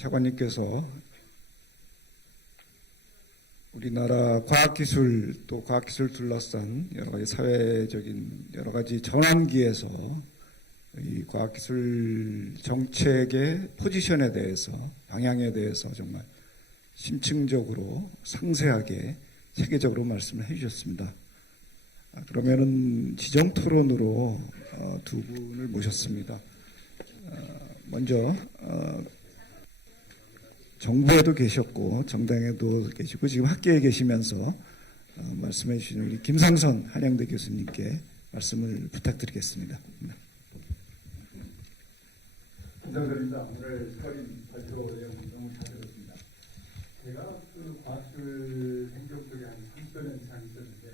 차관님께서 우리나라 과학기술 또 과학기술 둘러싼 여러 가지 사회적인 여러 가지 전환기에서 이 과학기술 정책의 포지션에 대해서 방향에 대해서 정말 심층적으로 상세하게 체계적으로 말씀을 해주셨습니다. 그러면은 지정 토론으로 두 분을 모셨습니다. 먼저 정부에도 계셨고 정당에도 계시고 지금 학계에 계시면서 말씀해 주신 우리 김상선 한양대 교수님께 말씀을 부탁드리겠습니다. 김상선입니다. 오늘 서린 발표 내용 너무 잘 들었습니다. 제가 그 과학기술 행정 쪽에 한 30여 년 이상 있었는데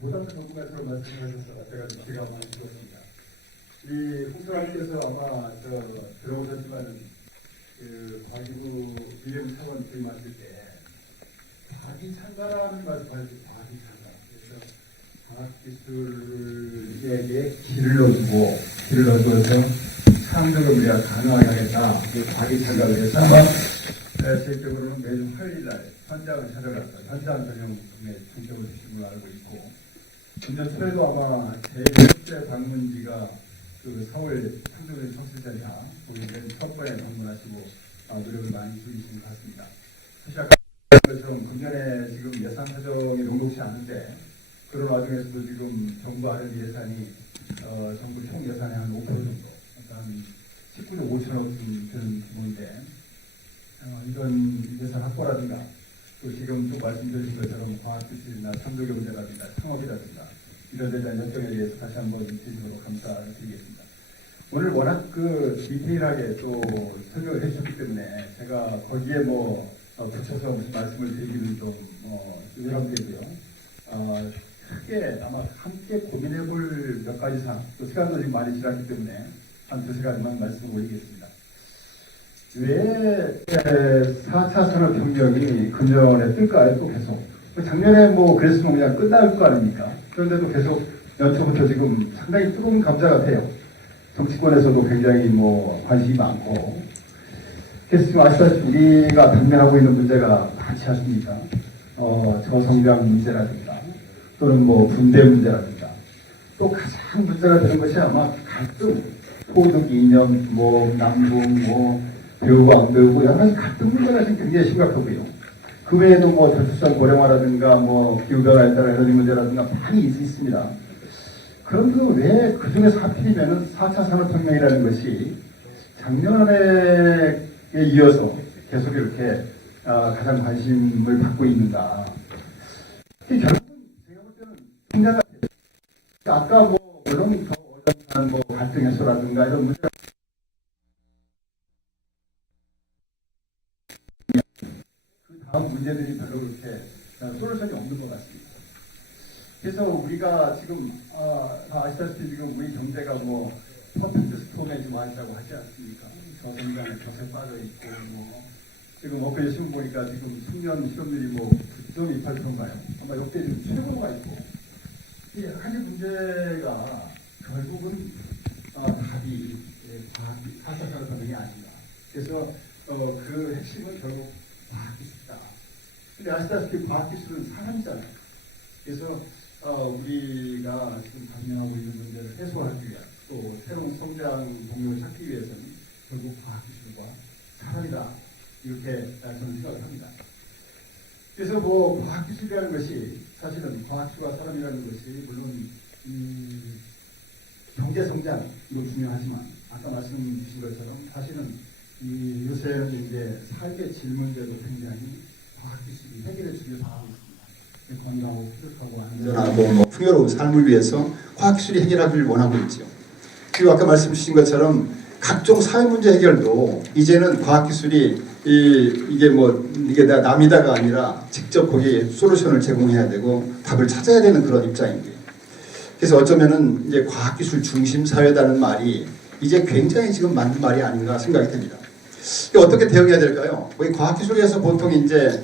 보다 더 전문가처럼 말씀하셔서 제가 많이 들었습니다. 이 홍수라님께서 아마 들어오셨지만은 그 과기부 미래부 차관 부임하실 때 과기 창가라는 말씀하셨죠. 과기 창가. 그래서 과학기술에게 길을 넣어줘서 창조를 우리가 가능하게 하겠다. 과기 창가를 해서 아마 실제적으로는 매주 화요일날 현장을 찾아가서 현장 전용의 중점을 주신 걸로 알고 있고,今年초에도 아마 제 첫째 방문지가 그 서울 창조의 청실센터 거기에 첫 번에 방문하시고 노력을 많이 기울이신 것 같습니다. 사실 아까 말한 것처럼 금년에 지금 예산 사정이 녹록지 않은데 그런 와중에서도 지금 정부 아는 예산이 정부 총 예산의 한 5% 정도, 한 19조 5천억 되는 규모인데 이런 예산 확보라든가 또 지금 또 말씀드린 것처럼 과학기술이나 창조경제라든가 창업이라든가 이런 데 대한 열정에 대해서 다시 한번 진심으로 감사드리겠습니다. 오늘 워낙 그 디테일하게 또 설명을 해주셨기 때문에 제가 거기에 붙여서 무슨 말씀을 드리기는 좀 유감되고요. 크게 아마 함께 고민해볼 몇 가지 사항, 또 시간도 지금 많이 지났기 때문에 한 두세 가지만 말씀을 올리겠습니다. 왜 4차 산업혁명이 금년에 뜰까요? 또 계속. 작년에 그랬으면 그냥 끝날 거 아닙니까? 그런데도 계속 연초부터 지금 상당히 뜨거운 감자 같아요. 정치권에서도 굉장히 관심이 많고. 그래서 지금 아시다시피 우리가 당면하고 있는 문제가 많지 않습니까? 저성장 문제라든가 또는 분대 문제라든가 또 가장 문제가 되는 것이 아마 갈등, 소득 이념, 남북, 배우고 안 배우고 여러 가지 갈등 문제가 지금 굉장히 심각하고요. 그 외에도 저출산 고령화라든가 기후변화에 따른 에너지 문제라든가 많이 있습니다. 그런데 왜 그 중에서 하필이면은 4차 산업혁명이라는 것이 작년에 이어서 계속 이렇게 가장 관심을 받고 있는가. 결국은 제가 볼 때는 생각 같아요. 아까 물론 더 어려운 갈등 해소라든가 이런 문제가 그 다음 문제들이 별로 그렇게 솔루션이 없는 것 같습니다. 그래서 우리가 지금 다 아시다시피 지금 우리 경제가 퍼펙트 스톰에 좀 왔다고 하지 않습니까? 저성장에 덫에 빠져 있고 지금 엊그제 신문 보니까 지금 청년 실업률이 9.28%인가요? 아마 역대 지금 최고가 있고 이 한 가지 문제가 결국은 답이 과학기 4차 산업혁명이 아닌가. 그래서 그 핵심은 결국 과학기술이다. 근데 아시다시피 과학기술은 사람이잖아요. 그래서 우리가 지금 당면하고 있는 문제를 해소하기 위한 또 새로운 성장 동력을 찾기 위해서는 결국 과학기술과 사람이다. 이렇게 저는 생각을 합니다. 그래서 과학기술이라는 것이 사실은 과학기술과 사람이라는 것이 물론 경제성장도 중요하지만 아까 말씀 주신 것처럼 사실은 요새는 이제 삶의 질 문제도 굉장히 과학기술이 해결해 주려고 하고 있습니다. 건강하고 푸릇하고 안전하고 풍요로운 삶을 위해서 과학기술이 해결하기를 원하고 있죠. 그리고 아까 말씀 주신 것처럼 각종 사회 문제 해결도 이제는 과학기술이 이게 남이다가 아니라 직접 거기에 솔루션을 제공해야 되고 답을 찾아야 되는 그런 입장인데, 그래서 어쩌면은 이제 과학기술 중심 사회다는 말이 이제 굉장히 지금 맞는 말이 아닌가 생각이 됩니다. 어떻게 대응해야 될까요? 우리 과학기술에서 보통 이제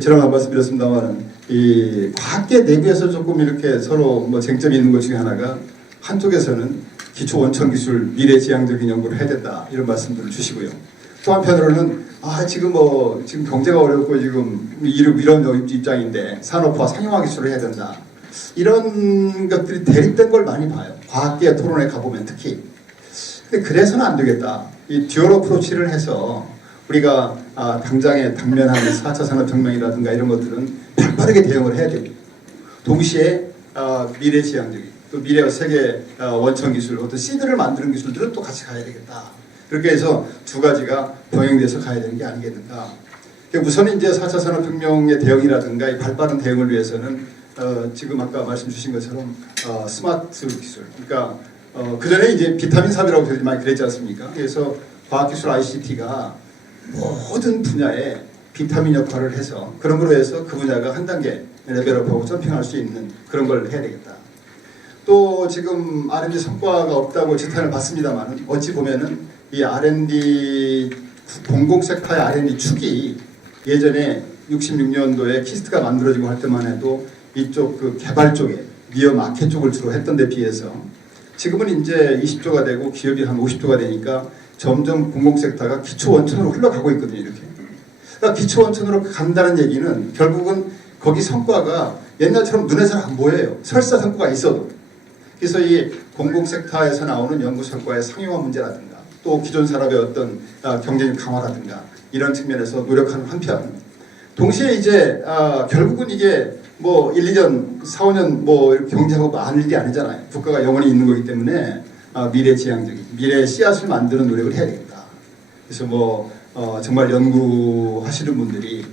저랑 한 말씀 드렸습니다만 이 과학계 내부에서 조금 이렇게 서로 쟁점이 있는 것 중에 하나가, 한쪽에서는 기초 원천 기술 미래 지향적인 연구를 해야 된다 이런 말씀들을 주시고요. 또 한편으로는 지금 경제가 어렵고 지금 이런 입장인데 산업화 상용화 기술을 해야 된다. 이런 것들이 대립된 걸 많이 봐요. 과학계 토론에 가보면 특히. 근데 그래서는 안 되겠다. 이 듀얼 어프로치를 해서 우리가 당장에 당면한 4차 산업혁명이라든가 이런 것들은 발빠르게 대응을 해야 되고 동시에 미래지향적인 또 미래 세계 원천 기술 어떤 시드를 만드는 기술들은 또 같이 가야 되겠다. 그렇게 해서 두 가지가 병행돼서 가야 되는 게 아니겠는가. 우선 이제 4차 산업혁명의 대응이라든가 이 발빠른 대응을 위해서는 지금 아까 말씀 주신 것처럼 스마트 기술, 그러니까 그 전에 이제 비타민 삽이라고 저희들이 많이 그랬지 않습니까? 그래서 과학기술 ICT가 모든 분야에 비타민 역할을 해서 그런 거로 해서 그 분야가 한 단계 레벨업하고 점핑할 수 있는 그런 걸 해야 되겠다. 또 지금 R&D 성과가 없다고 지탄을 받습니다만 어찌 보면은 이 R&D 공공섹터의 R&D 축이 예전에 66년도에 키스트가 만들어지고 할 때만 해도 이쪽 그 개발 쪽에 미어 마켓 쪽을 주로 했던 데 비해서 지금은 이제 20조가 되고 기업이 한 50조가 되니까 점점 공공섹터가 기초 원천으로 흘러가고 있거든요. 이렇게. 그러니까 기초 원천으로 간다는 얘기는 결국은 거기 성과가 옛날처럼 눈에 잘 안 보여요. 설사 성과가 있어도. 그래서 이 공공섹터에서 나오는 연구 성과의 상용화 문제라든가 또 기존 산업의 어떤 경쟁력 강화라든가 이런 측면에서 노력하는 한편 동시에 이제 결국은 이게 뭐 1, 2년, 4, 5년 뭐 이렇게 경쟁하고 많은 일이 아니잖아요. 국가가 영원히 있는 거기 때문에 미래지향적인 미래의 씨앗을 만드는 노력을 해야 되겠다. 그래서 뭐 정말 연구하시는 분들이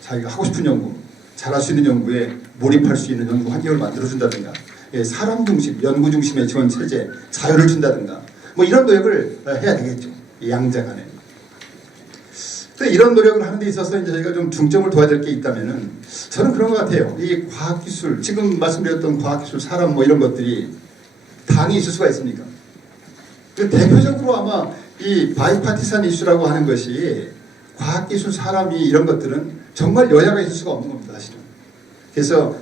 자기가 하고 싶은 연구, 잘할 수 있는 연구에 몰입할 수 있는 연구 환경을 만들어준다든가 사람 중심, 연구 중심의 지원 체제, 자유를 준다든가 뭐 이런 노력을 해야 되겠죠. 양자간에. 근데 이런 노력을 하는 데 있어서 이제 저희가 좀 중점을 둬야 될 게 있다면은 저는 그런 것 같아요. 이 과학기술, 지금 말씀드렸던 과학기술, 사람 뭐 이런 것들이 당이 있을 수가 있습니까? 대표적으로 아마 이 바이파티산 이슈라고 하는 것이 과학기술, 사람이 이런 것들은 정말 여야가 있을 수가 없는 겁니다, 사실은. 그래서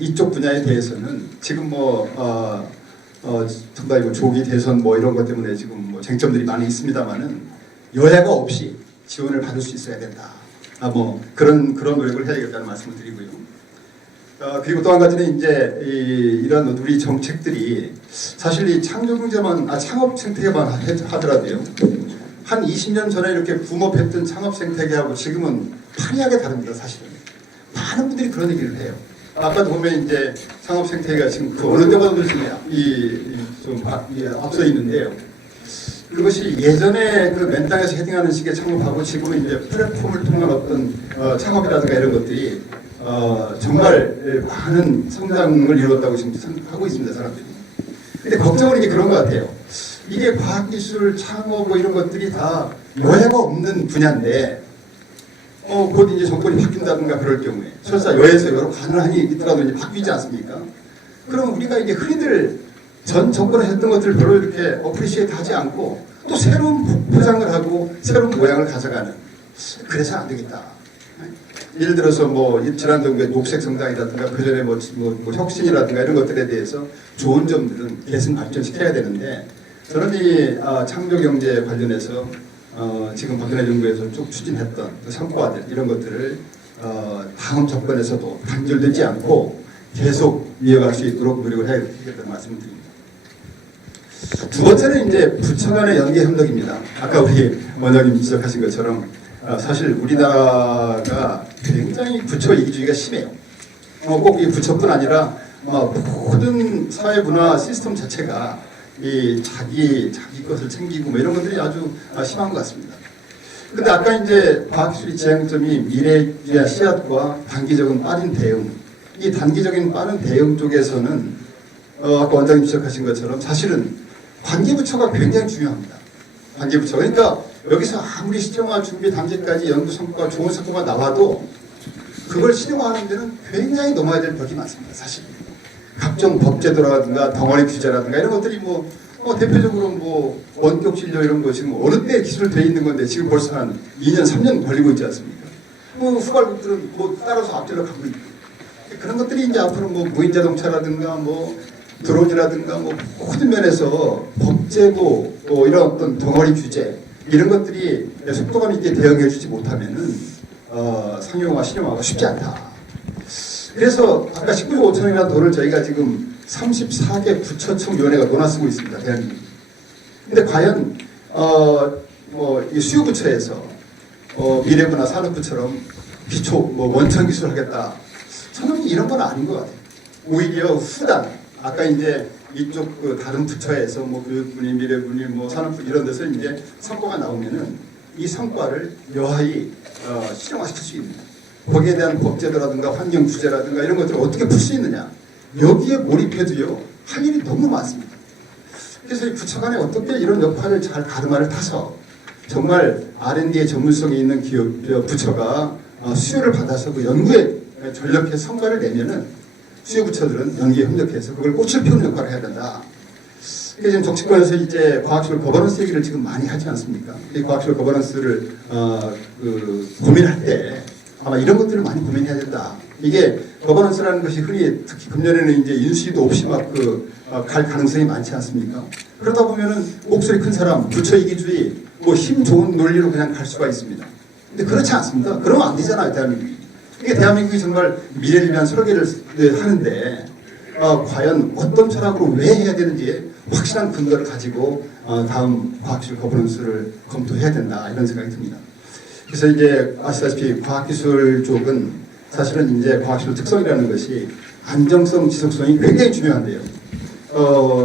이쪽 분야에 대해서는 지금 정말 이거 조기 대선 뭐 이런 것 때문에 지금 뭐 쟁점들이 많이 있습니다만은 여야가 없이 지원을 받을 수 있어야 된다. 뭐 그런 노력을 해야 되겠다는 말씀을 드리고요. 그리고 또 한 가지는 이제 이런 우리 정책들이 사실 이 창조경제만 창업 생태계만 하더라도요. 한 20년 전에 이렇게 붐업했던 창업 생태계하고 지금은 판이하게 다릅니다. 사실은 많은 분들이 그런 얘기를 해요. 아까도 보면 이제 창업 생태계가 지금 그 어느 때보다도 좀 앞서 있는데요. 그것이 예전에 그 맨땅에서 헤딩하는 식의 창업하고 지금은 이제 플랫폼을 통한 어떤 창업이라든가 이런 것들이 정말 많은 성장을 이루었다고 지금 생각하고 있습니다, 사람들이. 근데 걱정은 이제 그런 것 같아요. 이게 과학기술, 창업 뭐 이런 것들이 다 여야가 없는 분야인데 곧 이제 정권이 바뀐다든가 그럴 경우에 설사 여에서 여러 가능한이 있더라도 이제 바뀌지 않습니까? 그럼 우리가 이제 흔히들 전 정권에 했던 것들을 별로 이렇게 어프리시에이트 하지 않고 또 새로운 포장을 하고 새로운 모양을 가져가는 그래서 안 되겠다. 예를 들어서 뭐 지난 정부의 녹색 성장이라든가 그 전에 뭐 혁신이라든가 이런 것들에 대해서 좋은 점들은 개선 발전시켜야 되는데 저는 이 창조 경제 관련해서 지금 박근혜 정부에서 쭉 추진했던 그 성과들 이런 것들을 다음 정권에서도 단절되지 않고 계속 이어갈 수 있도록 노력을 해야 되겠다는 말씀을 드립니다. 두 번째는 이제 부처 간의 연계 협력입니다. 아까 우리 원장님 지적하신 것처럼 사실 우리나라가 굉장히 부처 이기주의가 심해요. 꼭 이 부처뿐 아니라 모든 사회 문화 시스템 자체가 이 자기 것을 챙기고 뭐 이런 것들이 아주 심한 것 같습니다. 근데 아까 이제 과학기술의 지향점이 미래의 씨앗과 단기적인 빠른 대응. 이 단기적인 빠른 대응 쪽에서는 아까 원장님 지적하신 것처럼 사실은 관계부처가 굉장히 중요합니다. 관계부처. 그러니까 여기서 아무리 시정화 준비 단계까지 연구 성과, 좋은 성과가 나와도 그걸 실용화하는 데는 굉장히 넘어야 될 벽이 많습니다. 사실. 각종 법제도라든가 덩어리 규제라든가 이런 것들이 대표적으로 뭐 원격 진료 이런 거 지금 어느 때 기술돼 있는 건데 지금 벌써 한 2년, 3년 걸리고 있지 않습니까? 후발국들은 따라서 앞질러 가고 있고 그런 것들이 이제 앞으로 무인 자동차라든가 드론이라든가 모든 면에서 법제도 이런 어떤 덩어리 규제 이런 것들이 속도감 있게 대응해주지 못하면은 상용화 실용화가 쉽지 않다. 그래서 아까 19조 5천이라는 돈을 저희가 지금 34개 부처청위원회가 논아 쓰고 있습니다. 대한민국. 근데 과연 이 수요부처에서 미래부나 산업부처럼 기초 원천 기술 하겠다. 저는 이런 건 아닌 것 같아요. 오히려 후단 아까 이제 이쪽 그 다른 부처에서 교육분이 미래분이 산업분 이런 데서 이제 성과가 나오면은 이 성과를 여하이 실용화시킬 수 있는 거기에 대한 법제도라든가 환경 규제라든가 이런 것들을 어떻게 풀 수 있느냐 여기에 몰입해도요 할 일이 너무 많습니다. 그래서 이 부처 간에 어떻게 이런 역할을 잘 가르마를 타서 정말 R&D의 전문성이 있는 기업 부처가 수요를 받아서 그 연구에 전력해서 성과를 내면은 수요 부처들은 연기에 협력해서 그걸 꽃을 피우는 역할을 해야 된다. 그래서 지금 정치권에서 이제 과학기술 거버넌스 얘기를 지금 많이 하지 않습니까? 이 과학기술 거버넌스를 고민할 때 아마 이런 것들을 많이 고민해야 된다. 이게 거버넌스라는 것이 흔히 특히 금년에는 이제 인수위도 없이 갈 가능성이 많지 않습니까? 그러다 보면은 목소리 큰 사람, 부처 이기주의, 힘 좋은 논리로 그냥 갈 수가 있습니다. 근데 그렇지 않습니다. 그러면 안 되잖아요, 대한민국이. 이게 대한민국이 정말 미래를 위한 설계를 하는데 과연 어떤 철학으로 왜 해야 되는지에 확실한 근거를 가지고 다음 과학기술 거버넌스를 검토해야 된다 이런 생각이 듭니다. 그래서 이제 아시다시피 과학기술 쪽은 사실은 이제 과학기술 특성이라는 것이 안정성, 지속성이 굉장히 중요한데요.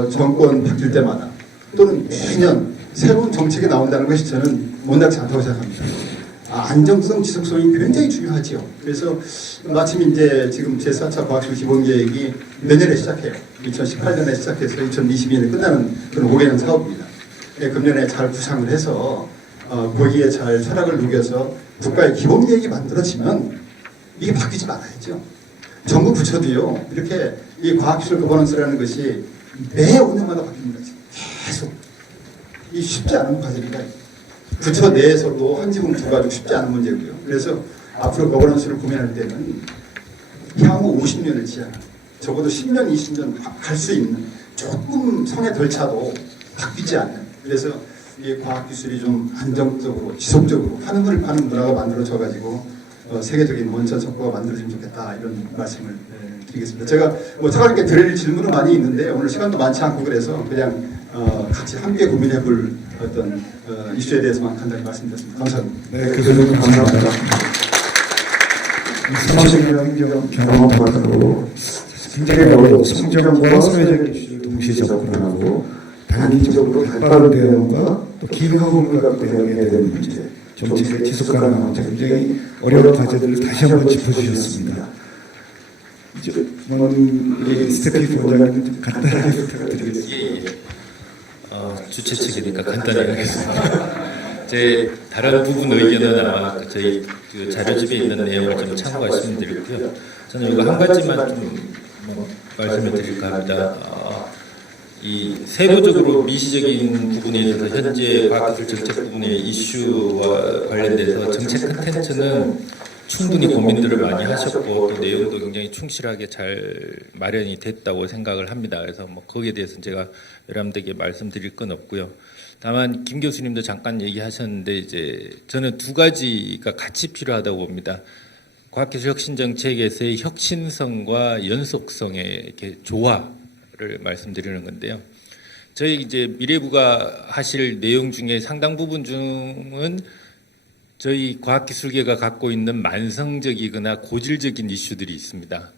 정권 바뀔 때마다 또는 매년 새로운 정책이 나온다는 것이 저는 못나지 않다고 생각합니다. 안정성, 지속성이 굉장히 중요하지요. 그래서 마침 이제 지금 제4차 과학기술 기본계획이 내년에 시작해요. 2018년에 시작해서 2022년에 끝나는 그런 5개년 사업입니다. 금년에 잘 구상을 해서 거기에 잘 철학을 녹여서 국가의 기본계획이 만들어지면 이게 바뀌지 말아야죠. 정부 부처도요. 이렇게 이 과학기술 거버넌스라는 것이 매 5년마다 바뀝니다. 계속. 이 쉽지 않은 과정입니다. 부처 내에서도 한 지붕 두 가지고 쉽지 않은 문제고요. 그래서 앞으로 거버넌스를 고민할 때는 향후 50년을 지향, 적어도 10년, 20년 갈 수 있는 조금 성에 덜 차도 바뀌지 않는. 그래서 이 과학기술이 좀 안정적으로, 지속적으로 하는 문화가 만들어져가지고 세계적인 원천 성과가 만들어지면 좋겠다 이런 말씀을 드리겠습니다. 제가 차관님께 드릴 질문은 많이 있는데 오늘 시간도 많지 않고 그래서 그냥 같이 함께 고민해볼 어떤 이슈에 대해서만 간단히 말씀드렸습니다. 감사합니다. 네, 교수님 감사합니다. 30년 행정 경험만으로 굉장히 어려운 성정과 사회적 이슈를 동시에 접근하고 단기적으로 발빠른 대응과 또 기후환경 대응해야 되는 문제, 정책의 지속 가능한 굉장히 어려운 과제들을 다시 한번 짚어주셨습니다. 이제 우리 스태피 원장님 좀 간단하게 부탁드리겠습니다. 주최 측이니까 간단히 하겠습니다. 제 다른 부분 의견은 아마 저희 그 자료집에 있는 내용을 좀 참고하시면 되겠고요. 저는 이거 한 가지만 좀 말씀을 드릴까 합니다. 이 세부적으로 미시적인 부분에 있어서 현재 과학기술 정책 부분의 이슈와 관련돼서 정책 컨텐츠는 충분히 고민들을 많이 하셨고 또 내용도 굉장히 충실하게 잘 마련이 됐다고 생각을 합니다. 그래서 거기에 대해서는 제가 여러분들에게 말씀드릴 건 없고요. 다만 김 교수님도 잠깐 얘기하셨는데 이제 저는 두 가지가 같이 필요하다고 봅니다. 과학기술 혁신 정책에서의 혁신성과 연속성의 이렇게 조화를 말씀드리는 건데요. 저희 이제 미래부가 하실 내용 중에 상당 부분 중은 저희 과학기술계가 갖고 있는 만성적이거나 고질적인 이슈들이 있습니다.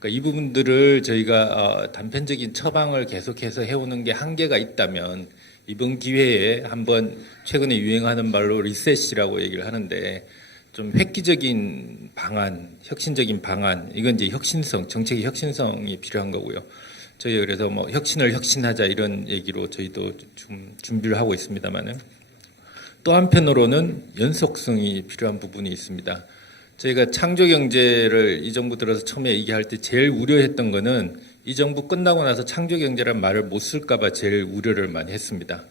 그러니까 이 부분들을 저희가 단편적인 처방을 계속해서 해오는 게 한계가 있다면 이번 기회에 한번 최근에 유행하는 말로 리셋이라고 얘기를 하는데 좀 획기적인 방안, 혁신적인 방안, 이건 이제 혁신성, 정책의 혁신성이 필요한 거고요. 저희 그래서 혁신을 혁신하자 이런 얘기로 저희도 좀 준비를 하고 있습니다만은 또 한편으로는 연속성이 필요한 부분이 있습니다. 저희가 창조경제를 이 정부 들어서 처음에 얘기할 때 제일 우려했던 거는 이 정부 끝나고 나서 창조경제란 말을 못 쓸까 봐 제일 우려를 많이 했습니다.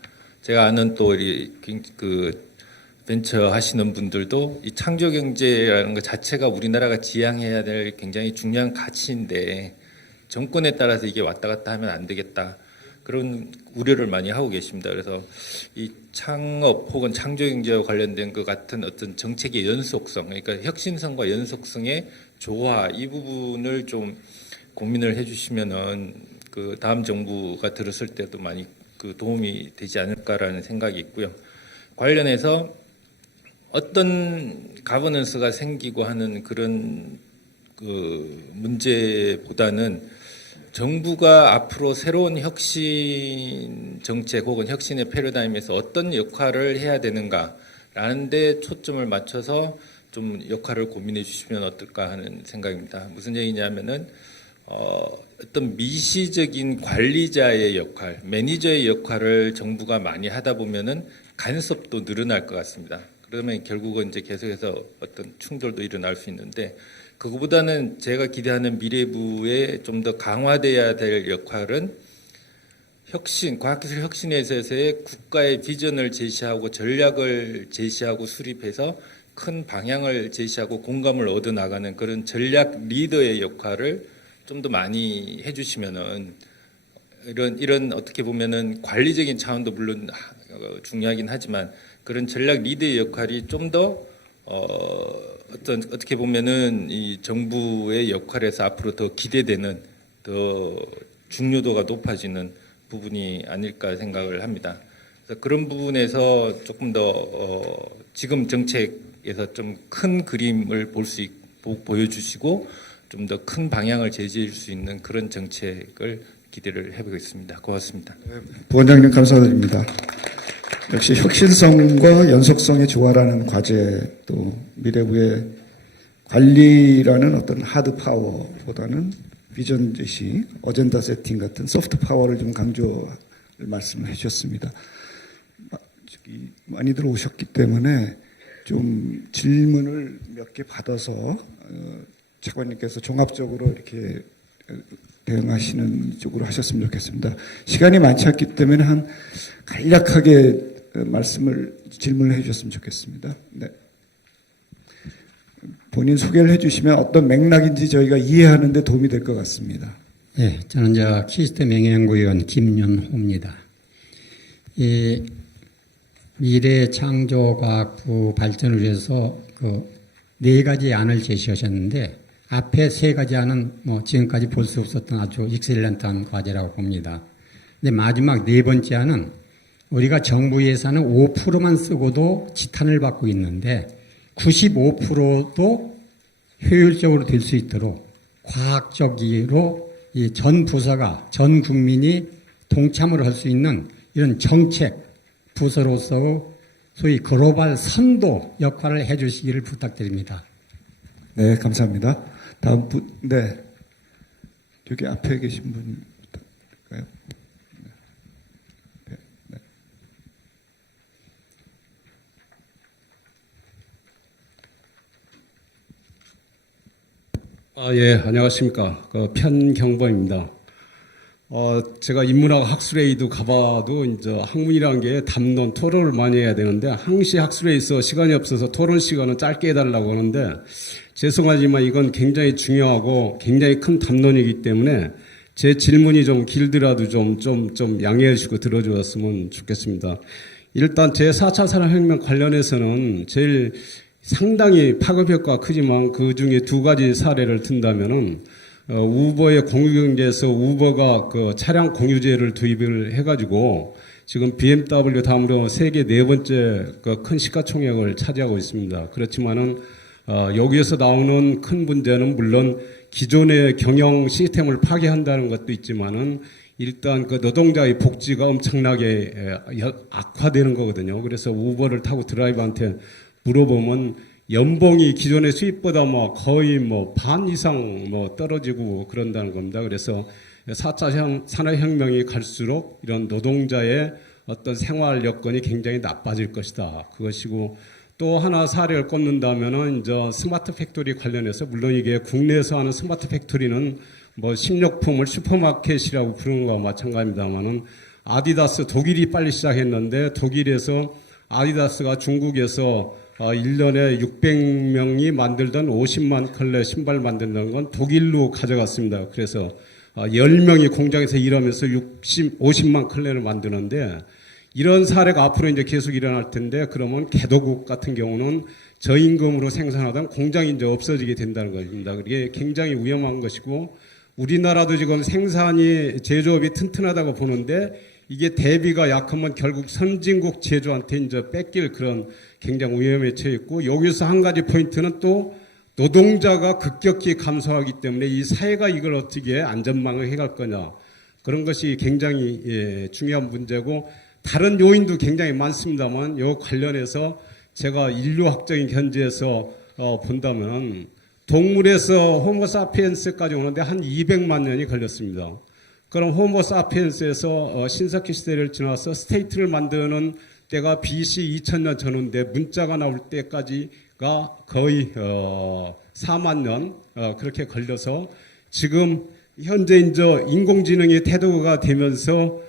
제가 아는 또 그 벤처 하시는 분들도 이 창조경제라는 것 자체가 우리나라가 지향해야 될 굉장히 중요한 가치인데 정권에 따라서 이게 왔다 갔다 하면 안 되겠다. 그런 우려를 많이 하고 계십니다. 그래서 이 창업 혹은 창조경제와 관련된 것 같은 어떤 정책의 연속성, 그러니까 혁신성과 연속성의 조화, 이 부분을 좀 고민을 해주시면은 그 다음 정부가 들었을 때도 많이 그 도움이 되지 않을까라는 생각이 있고요. 관련해서 어떤 가버넌스가 생기고 하는 그런 그 문제보다는 정부가 앞으로 새로운 혁신 정책 혹은 혁신의 패러다임에서 어떤 역할을 해야 되는가라는 데 초점을 맞춰서 좀 역할을 고민해 주시면 어떨까 하는 생각입니다. 무슨 얘기냐면은 어떤 미시적인 관리자의 역할, 매니저의 역할을 정부가 많이 하다 보면은 간섭도 늘어날 것 같습니다. 그러면 결국은 이제 계속해서 어떤 충돌도 일어날 수 있는데, 그거보다는 제가 기대하는 미래부의 좀 더 강화돼야 될 역할은 혁신, 과학기술 혁신에 있어서의 국가의 비전을 제시하고 전략을 제시하고 수립해서 큰 방향을 제시하고 공감을 얻어 나가는 그런 전략 리더의 역할을 좀 더 많이 해주시면은 이런 어떻게 보면은 관리적인 차원도 물론 중요하긴 하지만 그런 전략 리더의 역할이 좀 더 어떻게 보면은 이 정부의 역할에서 앞으로 더 기대되는 더 중요도가 높아지는 부분이 아닐까 생각을 합니다. 그래서 그런 부분에서 조금 더 지금 정책에서 좀 큰 그림을 보여주시고 좀 더 큰 방향을 제시할 수 있는 그런 정책을 기대를 해보겠습니다. 고맙습니다. 부원장님 감사드립니다. 역시 혁신성과 연속성의 조화라는 과제, 또 미래부의 관리라는 어떤 하드 파워보다는 비전 제시, 어젠다 세팅 같은 소프트 파워를 좀 강조를 말씀을 해주셨습니다. 많이들 오셨기 때문에 좀 질문을 몇 개 받아서 차관님께서 종합적으로 이렇게 대응하시는 쪽으로 하셨으면 좋겠습니다. 시간이 많지 않기 때문에 한 간략하게 질문을 해주셨으면 좋겠습니다. 네. 본인 소개를 해주시면 어떤 맥락인지 저희가 이해하는 데 도움이 될 것 같습니다. 네, 저는 퀴스트 명예연구위원 김윤호입니다. 이 미래창조과학부 발전을 위해서 그 네 가지 안을 제시하셨는데 앞에 세 가지 안은 지금까지 볼 수 없었던 아주 익셀런트한 과제라고 봅니다. 근데 마지막 네 번째 안은 우리가 정부 예산은 5%만 쓰고도 지탄을 받고 있는데 95%도 효율적으로 될 수 있도록 과학적으로 이 전 부서가 전 국민이 동참을 할 수 있는 이런 정책 부서로서 소위 글로벌 선도 역할을 해 주시기를 부탁드립니다. 네, 감사합니다. 다음 네. 여기 앞에 계신 분일까요? 네. 네. 예, 안녕하십니까. 편경범입니다. 제가 인문학 학술회의도 가봐도 이제 학문이라는 게 담론, 토론을 많이 해야 되는데 항시 학술회의에서 시간이 없어서 토론 시간은 짧게 해달라고 하는데 죄송하지만 이건 굉장히 중요하고 굉장히 큰 담론이기 때문에 제 질문이 좀 길더라도 좀 양해해 주시고 들어주었으면 좋겠습니다. 일단 제 4차 산업혁명 관련해서는 제일 상당히 파급효과가 크지만 그 중에 두 가지 사례를 든다면은 우버의 공유경제에서 우버가 그 차량 공유제를 도입을 해가지고 지금 BMW 다음으로 세계 네 번째 그 큰 시가총액을 차지하고 있습니다. 그렇지만은 여기에서 나오는 큰 문제는 물론 기존의 경영 시스템을 파괴한다는 것도 있지만은 일단 그 노동자의 복지가 엄청나게 악화되는 거거든요. 그래서 우버를 타고 드라이버한테 물어보면 연봉이 기존의 수입보다 거의 반 이상 떨어지고 그런다는 겁니다. 그래서 4차 산업혁명이 갈수록 이런 노동자의 어떤 생활 여건이 굉장히 나빠질 것이다. 그것이고 또 하나 사례를 꼽는다면은 이제 스마트 팩토리 관련해서 물론 이게 국내에서 하는 스마트 팩토리는 식료품을 슈퍼마켓이라고 부르는 거와 마찬가지입니다만은 아디다스 독일이 빨리 시작했는데 독일에서 아디다스가 중국에서 1년에 600명이 만들던 50만 컬레 신발 만든다는 건 독일로 가져갔습니다. 그래서 10명이 공장에서 일하면서 50만 클레를 만드는데 이런 사례가 앞으로 이제 계속 일어날 텐데 그러면 개도국 같은 경우는 저임금으로 생산하던 공장이 이제 없어지게 된다는 것입니다. 그게 굉장히 위험한 것이고 우리나라도 지금 생산이 제조업이 튼튼하다고 보는데 이게 대비가 약하면 결국 선진국 제조한테 이제 뺏길 그런 굉장히 위험에 처해 있고 여기서 한 가지 포인트는 또 노동자가 급격히 감소하기 때문에 이 사회가 이걸 어떻게 안전망을 해갈 거냐 그런 것이 굉장히 중요한 문제고 다른 요인도 굉장히 많습니다만 요 관련해서 제가 인류학적인 견지에서 본다면 동물에서 호모사피엔스까지 오는데 한 200만 년이 걸렸습니다. 그럼 호모사피엔스에서 신석기 시대를 지나서 스테이트를 만드는 때가 BC 2000년 전후인데 문자가 나올 때까지가 거의 4만 년 그렇게 걸려서 지금 현재 이제 인공지능의 태도가 되면서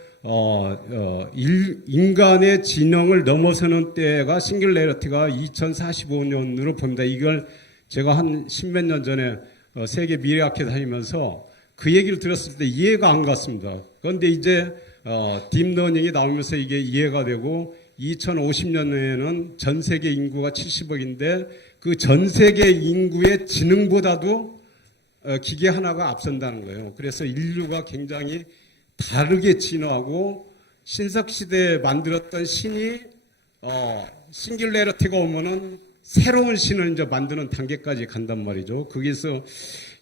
인간의 지능을 넘어서는 때가 싱귤레러티가 2045년으로 봅니다. 이걸 제가 한 10몇 년 전에 세계 미래학회 다니면서 그 얘기를 들었을 때 이해가 안 갔습니다. 그런데 이제 딥러닝이 나오면서 이게 이해가 되고 2050년에는 전 세계 인구가 70억인데 그 전 세계 인구의 지능보다도 기계 하나가 앞선다는 거예요. 그래서 인류가 굉장히 다르게 진화하고 신석시대에 만들었던 신이 싱귤레러티가 오면은 새로운 신을 이제 만드는 단계까지 간단 말이죠. 거기서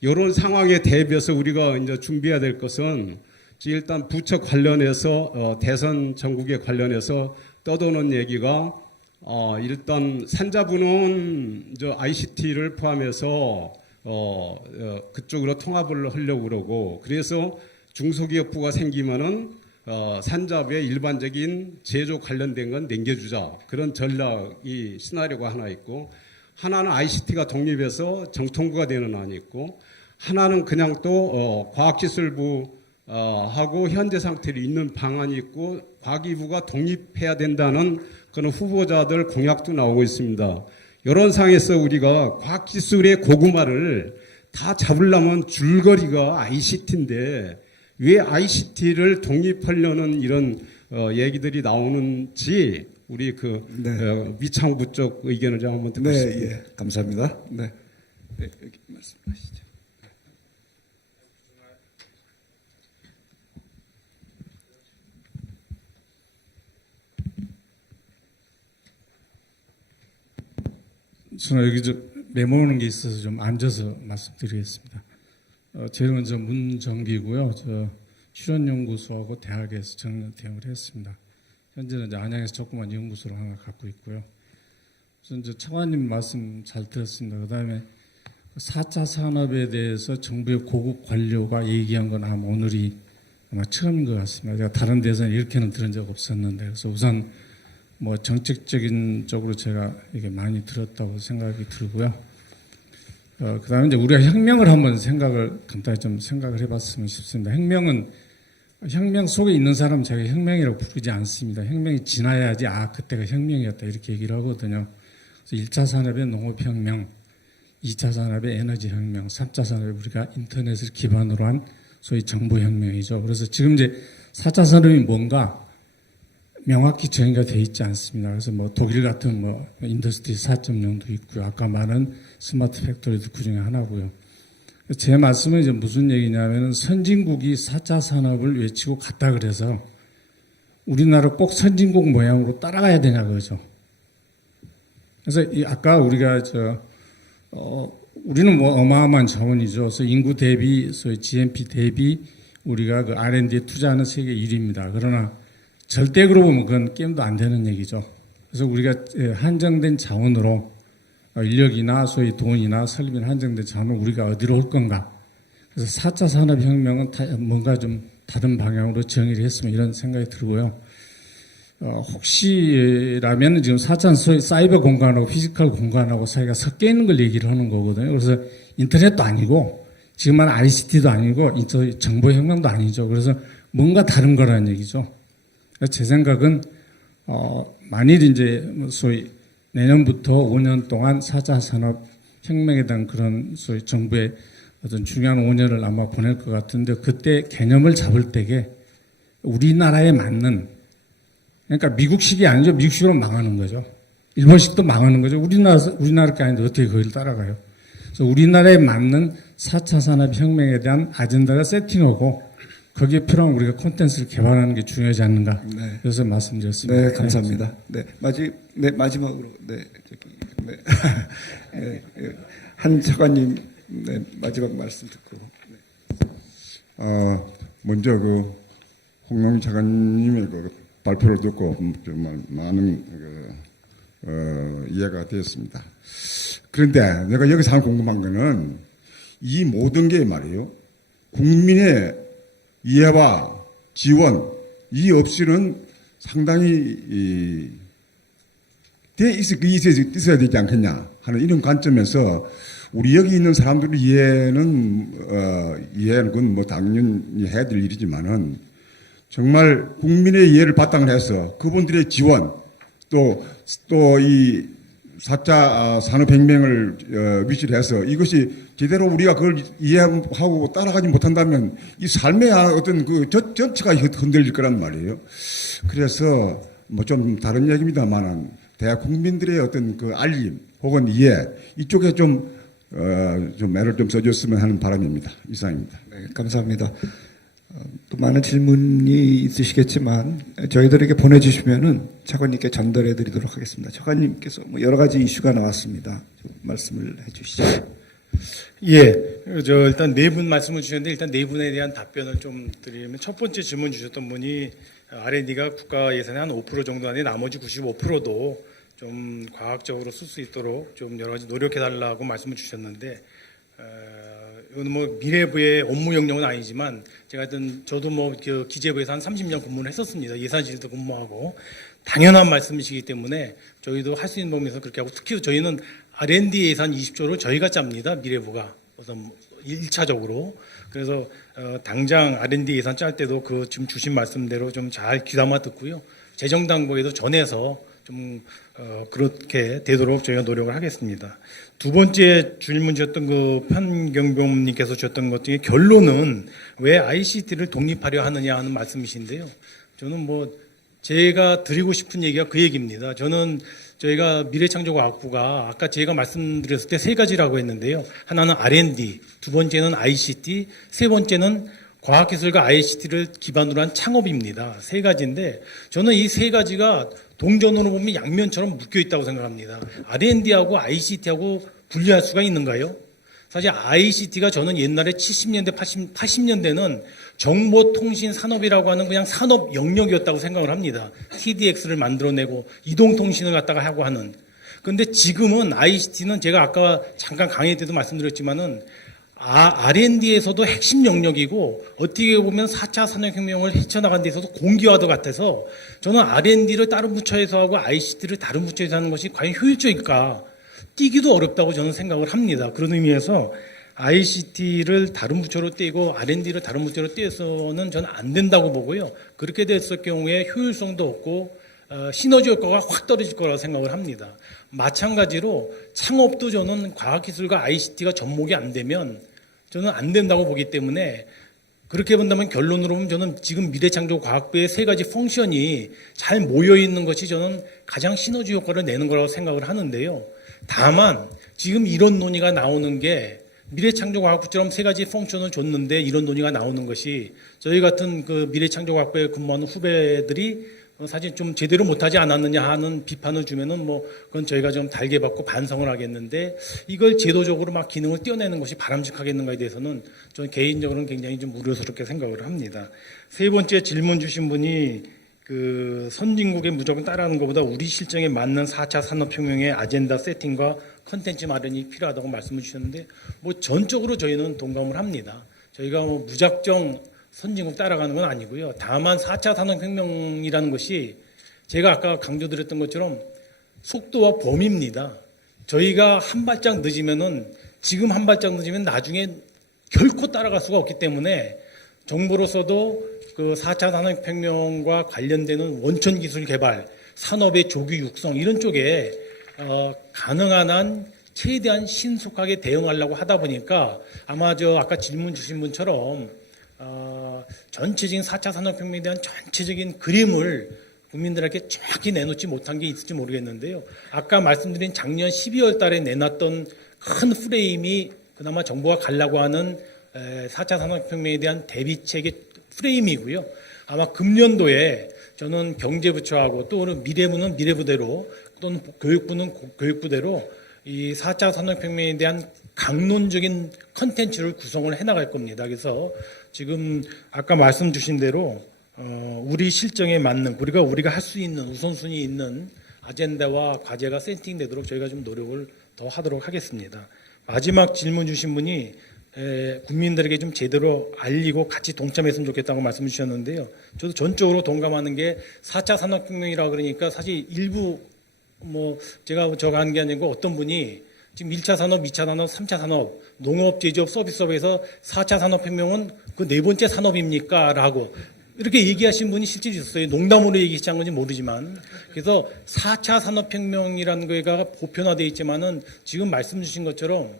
이런 상황에 대비해서 우리가 이제 준비해야 될 것은 일단 부처 관련해서 대선 전국에 관련해서 떠도는 얘기가 일단 산자부는 저 ICT를 포함해서 그쪽으로 통합을 하려고 그러고 그래서 중소기업부가 생기면은 산자부의 일반적인 제조 관련된 건 남겨주자 그런 전략이 시나리오가 하나 있고 하나는 ICT가 독립해서 정통부가 되는 안이 있고 하나는 그냥 또 과학기술부 하고 현재 상태로 있는 방안이 있고 과기부가 독립해야 된다는 그런 후보자들 공약도 나오고 있습니다. 이런 상황에서 우리가 과학기술의 고구마를 다 잡으려면 줄거리가 ICT인데 왜 ICT를 독립하려는 이런 얘기들이 나오는지 우리 그 미창부 쪽 의견을 좀 한번 듣고 싶습니다. 네, 예, 감사합니다. 네, 여기 말씀하시죠. 저는 여기 좀 메모하는 게 있어서 좀 앉아서 말씀드리겠습니다. 제일 먼저 문정기고요. 저 출연연구소하고 대학에서 정년퇴임을 했습니다. 현재는 이제 안양에서 조그만 연구소를 하나 갖고 있고요. 우선 이제 차관님 말씀 잘 들었습니다. 그다음에 4차 산업에 대해서 정부의 고급 관료가 얘기한 건 아마 오늘이 아마 처음인 것 같습니다. 제가 다른 데서는 이렇게는 들은 적 없었는데 그래서 우선 뭐 정책적인 쪽으로 제가 이게 많이 들었다고 생각이 들고요. 그다음에 이제 우리가 혁명을 한번 간단히 좀 생각을 해봤으면 싶습니다. 혁명 속에 있는 사람 제가 혁명이라고 부르지 않습니다. 혁명이 지나야지 그때가 혁명이었다 이렇게 얘기를 하거든요. 그래서 1차 산업의 농업혁명, 2차 산업의 에너지혁명, 3차 산업의 우리가 인터넷을 기반으로 한 소위 정보혁명이죠. 그래서 지금 이제 4차 산업이 뭔가 명확히 정의가 되어 있지 않습니다. 그래서 뭐 독일 같은 뭐 인더스트리 4.0도 있고요. 아까 말한 스마트 팩토리도 그 중에 하나고요. 제 말씀은 이제 무슨 얘기냐면은 선진국이 4차 산업을 외치고 갔다 그래서 우리나라 꼭 선진국 모양으로 따라가야 되냐 그거죠. 그래서 아까 우리가 우리는 뭐 어마어마한 자원이죠. 그래서 인구 대비, 소위 GNP 대비 우리가 그 R&D에 투자하는 세계 1위입니다. 그러나 절대적으로 보면 그건 게임도 안 되는 얘기죠. 그래서 우리가 한정된 자원으로 인력이나 소위 돈이나 설비나 한정된 자원을 우리가 어디로 올 건가. 그래서 4차 산업혁명은 뭔가 좀 다른 방향으로 정의를 했으면 이런 생각이 들고요. 혹시라면 지금 4차 소위 사이버 공간하고 피지컬 공간하고 사이가 섞여 있는 걸 얘기를 하는 거거든요. 그래서 인터넷도 아니고 지금 말한 ICT도 아니고 정보혁명도 아니죠. 그래서 뭔가 다른 거라는 얘기죠. 제 생각은 만일 이제 소위 내년부터 5년 동안 4차 산업 혁명에 대한 그런 소위 정부의 어떤 중요한 5년을 아마 보낼 것 같은데 그때 개념을 잡을 때에 우리나라에 맞는 그러니까 미국식이 아니죠. 미국식으로 망하는 거죠. 일본식도 망하는 거죠. 우리나라 게 아닌데 어떻게 그걸 따라가요? 그래서 우리나라에 맞는 4차 산업혁명에 대한 아젠다를 세팅하고 거기에 필요한 우리가 콘텐츠를 개발하는 게 중요하지 않는가. 네. 그래서 말씀드렸습니다. 네, 감사합니다. 네, 마지막으로, 네, 네. 네, 한 차관님, 네, 마지막 말씀 듣고. 먼저 홍영희 차관님의 발표를 듣고 정말 많은 이해가 되었습니다. 그런데 내가 여기서 하나 궁금한 거는 이 모든 게 말이에요. 국민의 이해와 지원, 이 없이는 상당히 있어야 되지 않겠냐 하는 이런 관점에서 우리 여기 있는 사람들의 이해는 그건 뭐 당연히 해야 될 일이지만은 정말 국민의 이해를 바탕으로 해서 그분들의 지원 또 이 4차 산업혁명을 위시를 해서 이것이 제대로 우리가 그걸 이해하고 따라가지 못한다면 이 삶의 어떤 그 전체가 흔들릴 거란 말이에요. 그래서 뭐 좀 다른 얘기입니다만은 대학 국민들의 어떤 그 알림 혹은 이해 이쪽에 좀 애를 좀 써줬으면 하는 바람입니다. 이상입니다. 네, 감사합니다. 또 많은 질문이 있으시겠지만 저희들에게 보내주시면은 차관님께 전달해 드리도록 하겠습니다. 차관님께서 뭐 여러 가지 이슈가 나왔습니다. 좀 말씀을 해주시죠. 예, 일단 네 분 말씀을 주셨는데 일단 네 분에 대한 답변을 좀 드리면 첫 번째 질문 주셨던 분이 R&D가 국가 예산의 한 5% 정도 안에 나머지 95%도 좀 과학적으로 쓸 수 있도록 좀 여러 가지 노력해 달라고 말씀을 주셨는데 이거는 뭐 미래부의 업무 영역은 아니지만 제가 저도 뭐 기재부에서 한 30년 근무를 했었습니다. 예산실도 근무하고 당연한 말씀이시기 때문에 저희도 할 수 있는 범위에서 그렇게 하고 특히 저희는 R&D 예산 20조를 저희가 짭니다. 미래부가 우선 1차적으로 그래서 당장 R&D 예산 짤 때도 그 지금 주신 말씀대로 좀 잘 귀담아 듣고요. 재정당국에도 전해서 좀 그렇게 되도록 저희가 노력을 하겠습니다. 두 번째 질문 주셨던 그 편경범님께서 주셨던 것 중에 결론은 왜 ICT를 독립하려 하느냐 하는 말씀이신데요. 저는 뭐 제가 드리고 싶은 얘기가 그 얘기입니다. 저는 저희가 미래창조과학부가 아까 제가 말씀드렸을 때 세 가지라고 했는데요. 하나는 R&D, 두 번째는 ICT, 세 번째는 과학기술과 ICT를 기반으로 한 창업입니다. 세 가지인데 저는 이 세 가지가 동전으로 보면 양면처럼 묶여 있다고 생각합니다. R&D하고 ICT하고 분리할 수가 있는가요? 사실 ICT가 저는 옛날에 70년대, 80년대는 정보통신산업이라고 하는 그냥 산업 영역이었다고 생각을 합니다. TDX를 만들어내고 이동통신을 갖다가 하고 하는. 그런데 지금은 ICT는 제가 아까 잠깐 강의 때도 말씀드렸지만은 R&D에서도 핵심 영역이고 어떻게 보면 4차 산업혁명을 헤쳐나간 데서도 공기와도 같아서 저는 R&D를 다른 부처에서 하고 ICT를 다른 부처에서 하는 것이 과연 효율적일까? 띄기도 어렵다고 저는 생각을 합니다. 그런 의미에서 ICT를 다른 부처로 떼고 R&D를 다른 부처로 떼서는 저는 안 된다고 보고요. 그렇게 됐을 경우에 효율성도 없고 시너지 효과가 확 떨어질 거라고 생각을 합니다. 마찬가지로 창업도 저는 과학기술과 ICT가 접목이 안 되면 저는 안 된다고 보기 때문에 그렇게 본다면 결론으로 보면 저는 지금 미래창조과학부의 세 가지 펑션이 잘 모여있는 것이 저는 가장 시너지 효과를 내는 거라고 생각을 하는데요. 다만 지금 이런 논의가 나오는 게 미래창조과학부처럼 세 가지 펑션을 줬는데 이런 논의가 나오는 것이 저희 같은 그 미래창조과학부에 근무하는 후배들이 사실 좀 제대로 못하지 않았느냐 하는 비판을 주면은 뭐 그건 저희가 좀 달게 받고 반성을 하겠는데 이걸 제도적으로 막 기능을 떼어내는 것이 바람직하겠는가에 대해서는 저는 개인적으로는 굉장히 좀 우려스럽게 생각을 합니다. 세 번째 질문 주신 분이 그 선진국에 무조건 따라하는 것보다 우리 실정에 맞는 4차 산업혁명의 아젠다 세팅과 컨텐츠 마련이 필요하다고 말씀을 주셨는데 뭐 전적으로 저희는 동감을 합니다. 저희가 뭐 무작정 선진국 따라가는 건 아니고요. 다만 4차 산업혁명이라는 것이 제가 아까 강조드렸던 것처럼 속도와 범위입니다. 저희가 한 발짝 늦으면은 지금 한 발짝 늦으면 나중에 결코 따라갈 수가 없기 때문에 정부로서도 그 4차 산업혁명과 관련되는 원천 기술 개발, 산업의 조기 육성 이런 쪽에 가능한 한 최대한 신속하게 대응하려고 하다 보니까 아마 아까 질문 주신 분처럼 전체적인 4차 산업혁명에 대한 전체적인 그림을 국민들에게 정확히 내놓지 못한 게 있을지 모르겠는데요. 아까 말씀드린 작년 12월 달에 내놨던 큰 프레임이 그나마 정부가 가려고 하는 4차 산업혁명에 대한 대비책의 프레임이고요. 아마 금년도에 저는 경제부처하고 또 미래부는 미래부대로 또는 교육부는 교육부대로 이 4차 산업혁명에 대한 강론적인 컨텐츠를 구성을 해나갈 겁니다. 그래서 지금 아까 말씀 주신 대로 우리 실정에 맞는 우리가 할 수 있는 우선순위 있는 아젠다와 과제가 세팅되도록 저희가 좀 노력을 더 하도록 하겠습니다. 마지막 질문 주신 분이 국민들에게 좀 제대로 알리고 같이 동참했으면 좋겠다고 말씀 주셨는데요. 저도 전적으로 동감하는 게 4차 산업혁명이라고 그러니까 사실 일부 제가 저가 한 게 아니고 어떤 분이 지금 1차 산업, 2차 산업, 3차 산업, 농업, 제조업, 서비스업에서 4차 산업혁명은 그 네 번째 산업입니까? 라고 이렇게 얘기하신 분이 실제로 있었어요. 농담으로 얘기한 건지 모르지만. 그래서 4차 산업혁명이라는 거가 보편화되어 있지만은 지금 말씀 주신 것처럼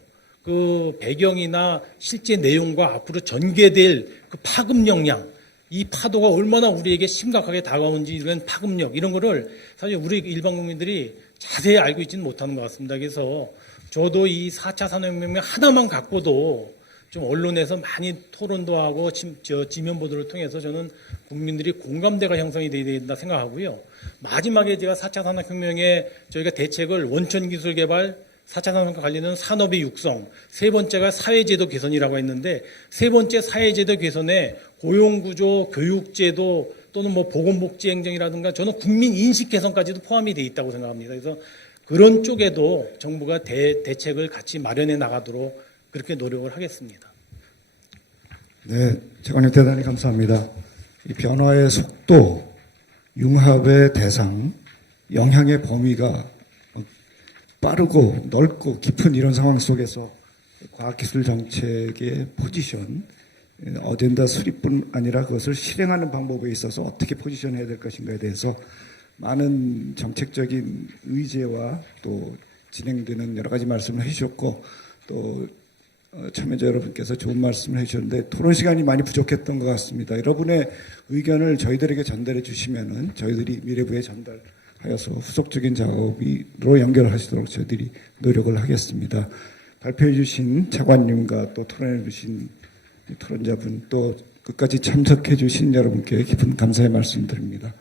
그 배경이나 실제 내용과 앞으로 전개될 그 파급 역량, 이 파도가 얼마나 우리에게 심각하게 다가오는지 이런 파급력, 이런 거를 사실 우리 일반 국민들이 자세히 알고 있지는 못하는 것 같습니다. 그래서 저도 이 4차 산업혁명 하나만 갖고도 좀 언론에서 많이 토론도 하고 지면 보도를 통해서 저는 국민들이 공감대가 형성이 돼야 된다 생각하고요. 마지막에 제가 4차 산업혁명에 저희가 대책을 원천 기술 개발, 4차 산업과 관련된 산업의 육성, 세 번째가 사회제도 개선이라고 했는데 세 번째 사회제도 개선에 고용구조, 교육제도 또는 보건복지행정이라든가 저는 국민 인식 개선까지도 포함이 돼 있다고 생각합니다. 그래서 그런 쪽에도 정부가 대책을 같이 마련해 나가도록 그렇게 노력을 하겠습니다. 네, 장관님 대단히 감사합니다. 이 변화의 속도, 융합의 대상, 영향의 범위가 빠르고 넓고 깊은 이런 상황 속에서 과학기술 정책의 포지션, 어젠다 수립뿐 아니라 그것을 실행하는 방법에 있어서 어떻게 포지션해야 될 것인가에 대해서 많은 정책적인 의제와 또 진행되는 여러 가지 말씀을 해주셨고 또 참여자 여러분께서 좋은 말씀을 해주셨는데 토론 시간이 많이 부족했던 것 같습니다. 여러분의 의견을 저희들에게 전달해 주시면은 저희들이 미래부에 전달하여서 후속적인 작업으로 연결하시도록 저희들이 노력을 하겠습니다. 발표해 주신 차관님과 또 토론해 주신 토론자분 또 끝까지 참석해 주신 여러분께 깊은 감사의 말씀드립니다.